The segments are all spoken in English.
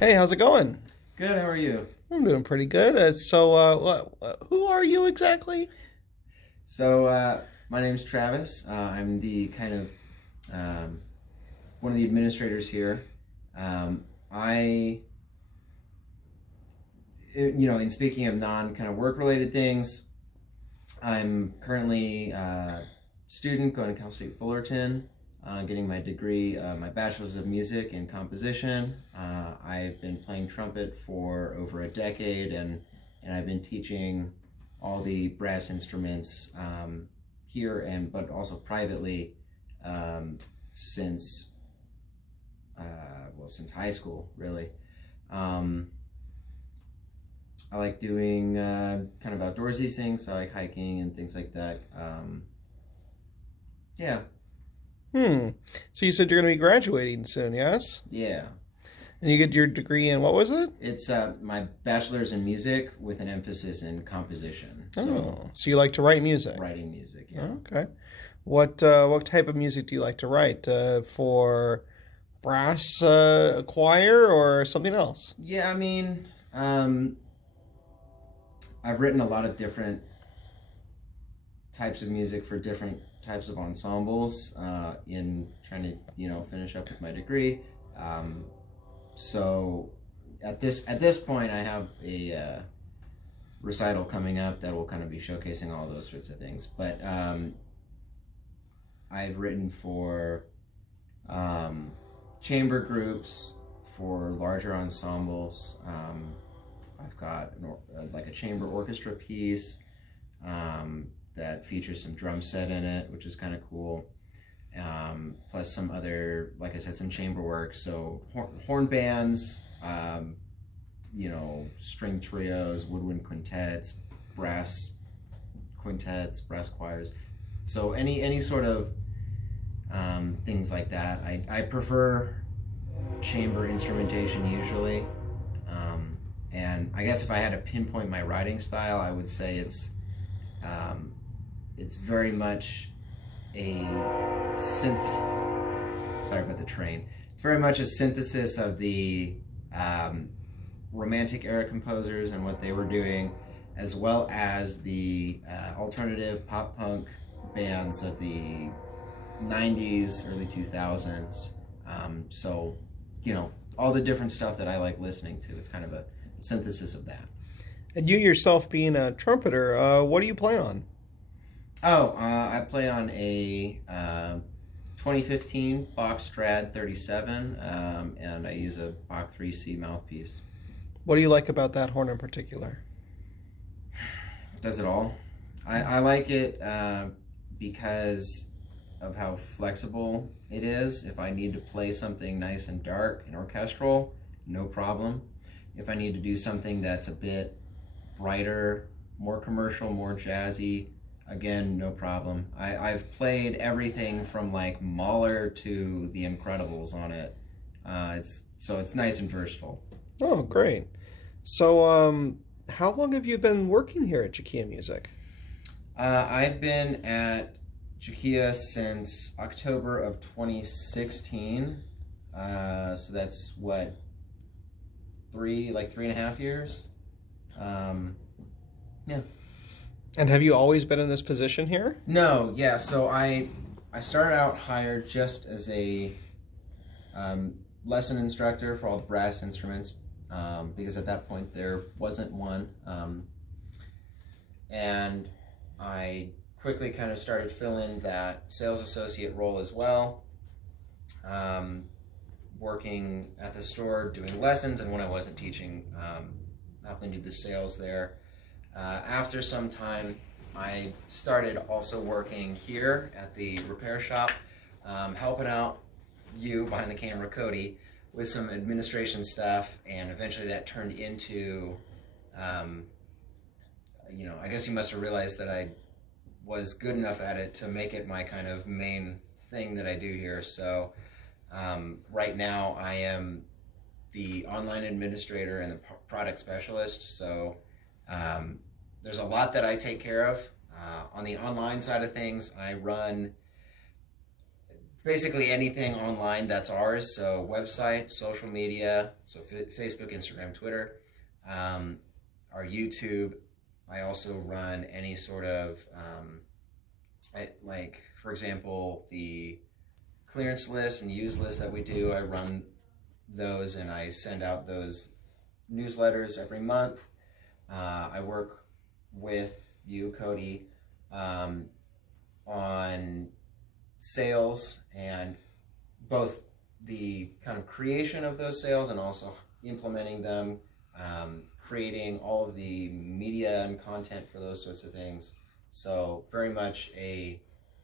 Hey, how's it going? Good, how are you? I'm doing pretty good. Who are you exactly? My name's Travis. I'm the kind of um, one of the administrators here. I, in speaking of non kind of work related things, I'm currently a student going to Cal State Fullerton, getting my degree, my bachelor's of music in composition. I've been playing trumpet for over a decade, and I've been teaching all the brass instruments here but also privately since since high school, really. Um, I like doing kind of outdoorsy things. I like hiking and things like that. Yeah, Hmm. So you said you're going to be graduating soon, yes? yeah. And you get your degree in what was it? It's my bachelor's in music with an emphasis in composition. So Oh, so you like to write music? writing music, yeah. Okay. What type of music do you like to write? For brass choir or something else? Yeah, I've written a lot of different types of music for different types of ensembles in trying to, finish up with my degree. So at this point, I have a recital coming up that will kind of be showcasing all those sorts of things. But I've written for chamber groups, for larger ensembles. I've got like a chamber orchestra piece that features some drum set in it, which is kind of cool. Plus some other, like I said, some chamber work. So horn bands, string trios, woodwind quintets, brass quintets, brass choirs. So any sort of things like that. I prefer chamber instrumentation usually. And I guess if I had to pinpoint my writing style, I would say it's very much a synth. Sorry about the train. It's very much a synthesis of the Romantic era composers and what they were doing, as well as the alternative pop punk bands of the 90s, early 2000s. So, all the different stuff that I like listening to. It's kind of a synthesis of that. And you yourself being a trumpeter, what do you play on? Oh, I play on a 2015 Bach Strad 37, and I use a Bach 3C mouthpiece. What do you like about that horn in particular? Does it all. I like it because of how flexible it is. If I need to play something nice and dark and orchestral, no problem. If I need to do something that's a bit brighter, more commercial, more jazzy, again, no problem. I've played everything from like Mahler to The Incredibles on it. It's nice and versatile. Oh, great. So, how long have you been working here at JKEAA Music? I've been at JKEAA since October of 2016. So that's what, 3.5 years. Yeah. And have you always been in this position here? No, yeah. So I started out hired just as a lesson instructor for all the brass instruments because at that point there wasn't one, and I quickly kind of started filling that sales associate role as well, working at the store doing lessons, and when I wasn't teaching, helping do the sales there. After some time, I started also working here at the repair shop, helping out you behind the camera, Cody, with some administration stuff, and eventually that turned into, I guess you must have realized that I was good enough at it to make it my kind of main thing that I do here. So right now I am the online administrator and the product specialist. So there's a lot that I take care of. On the online side of things, I run basically anything online that's ours. So website, social media, so Facebook, Instagram, Twitter, our YouTube. I also run any sort of, like, for example, the clearance list and use list that we do. I run those and I send out those newsletters every month. I work with you, Cody, on sales and both the kind of creation of those sales and also implementing them, creating all of the media and content for those sorts of things. So very much a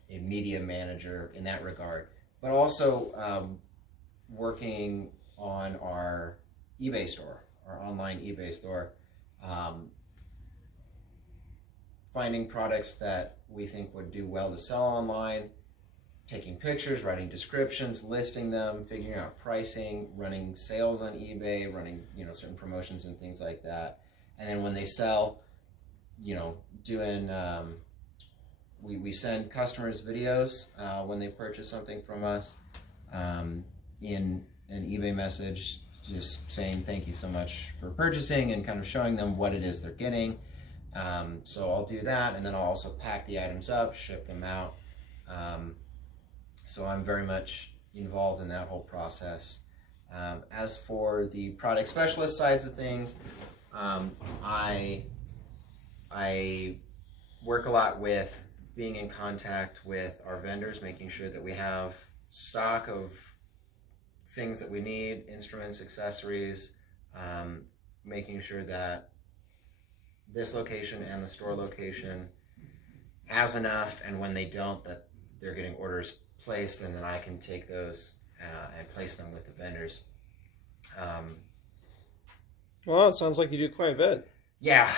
media manager in that regard, but also working on our eBay store, our online eBay store, finding products that we think would do well to sell online, taking pictures, writing descriptions, listing them, figuring out pricing, running sales on eBay, running, you know, certain promotions and things like that. And then when they sell, you know, doing, we send customers videos when they purchase something from us in an eBay message, just saying thank you so much for purchasing and kind of showing them what it is they're getting. So I'll do that, and then I'll also pack the items up, ship them out. So I'm very much involved in that whole process. As for the product specialist sides of things, I work a lot with being in contact with our vendors, making sure that we have stock of things that we need, instruments, accessories, making sure that this location and the store location has enough, and when they don't, that they're getting orders placed, and then I can take those and place them with the vendors. Well, it sounds like you do quite a bit. Yeah,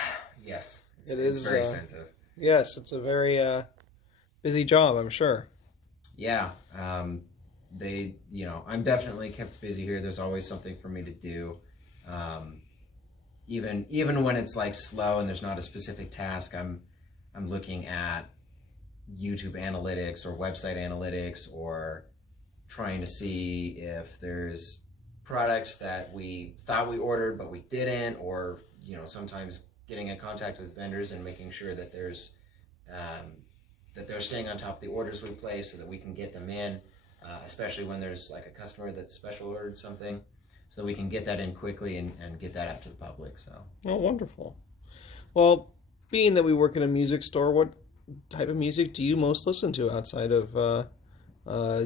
yes. It's very extensive. Yes, it's a very busy job, I'm sure. Yeah, you know, I'm definitely kept busy here. There's always something for me to do. Even when it's like slow and there's not a specific task, I'm looking at YouTube analytics or website analytics, or trying to see if there's products that we thought we ordered but we didn't, or, you know, sometimes getting in contact with vendors and making sure that there's that they're staying on top of the orders we place so that we can get them in, especially when there's like a customer that's special ordered something, so we can get that in quickly and get that out to the public. So. Oh, wonderful. Well, being that we work in a music store, what type of music do you most listen to outside of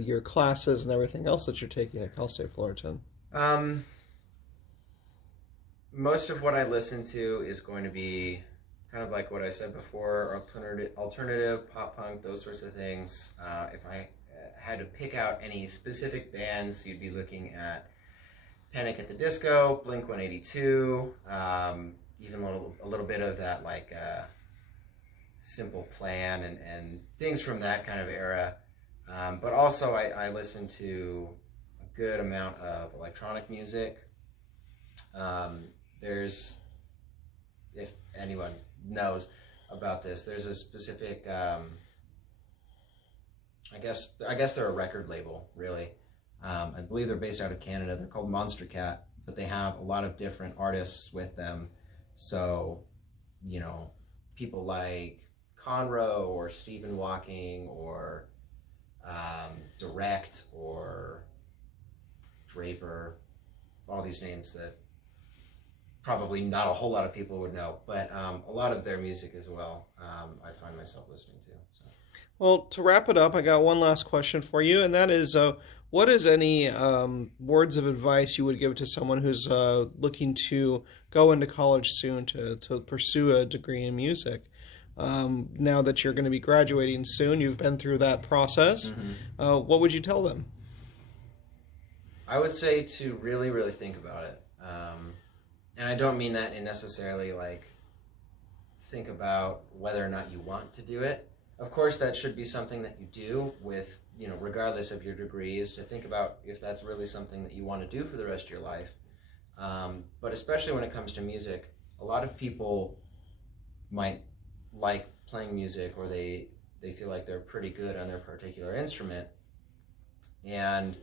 your classes and everything else that you're taking at Cal State Fullerton? Most of what I listen to is going to be kind of like what I said before, alternative, pop punk, those sorts of things. If I had to pick out any specific bands, you'd be looking at Panic at the Disco, Blink-182, even a little bit of that, like Simple Plan and things from that kind of era. But also I listen to a good amount of electronic music. There's, if anyone knows about this, there's a specific, I guess they're a record label, really. I believe they're based out of Canada. They're called Monster Cat, but they have a lot of different artists with them. So, you know, people like Conroe or Stephen Walking or Direct or Draper, all these names that probably not a whole lot of people would know, but a lot of their music as well, I find myself listening to. So. Well, to wrap it up, I got one last question for you, and that is, what is any words of advice you would give to someone who's looking to go into college soon to pursue a degree in music? Now that you're going to be graduating soon, you've been through that process, what would you tell them? I would say to really, really think about it. And I don't mean that in necessarily like think about whether or not you want to do it. Of course, that should be something that you do with, you know, regardless of your degree, is to think about if that's really something that you want to do for the rest of your life. But especially when it comes to music, a lot of people might like playing music, or they feel like they're pretty good on their particular instrument. and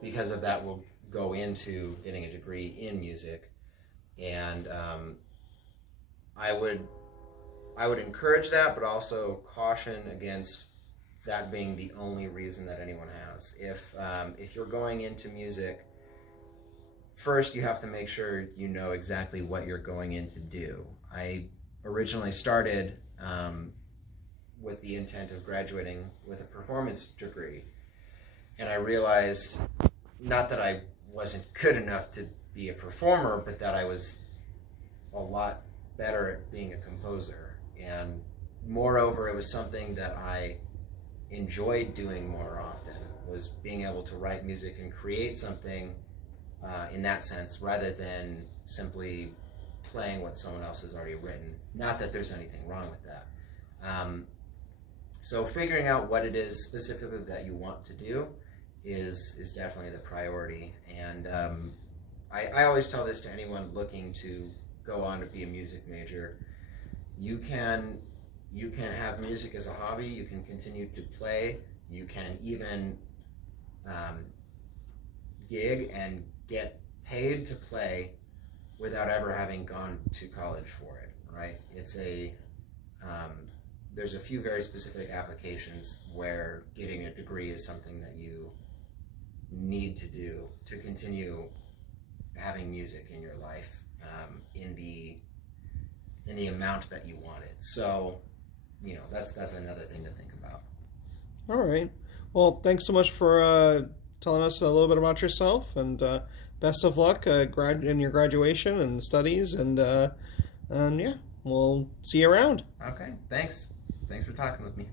because of that, will go into getting a degree in music. And I would encourage that, but also caution against that being the only reason that anyone has. If you're going into music, first you have to make sure you know exactly what you're going in to do. I originally started with the intent of graduating with a performance degree, and I realized not that I wasn't good enough to be a performer, but that I was a lot better at being a composer. And moreover, it was something that I enjoyed doing more often, was being able to write music and create something in that sense, rather than simply playing what someone else has already written. Not that there's anything wrong with that. So figuring out what it is specifically that you want to do is definitely the priority. And I always tell this to anyone looking to go on to be a music major. You can have music as a hobby, you can continue to play, you can even gig and get paid to play without ever having gone to college for it, right? There's a few very specific applications where getting a degree is something that you need to do to continue having music in your life in the amount that you want it. So, that's another thing to think about. All right. Well, thanks so much for telling us a little bit about yourself, and best of luck in your graduation and studies, and yeah, we'll see you around. Okay, thanks for talking with me.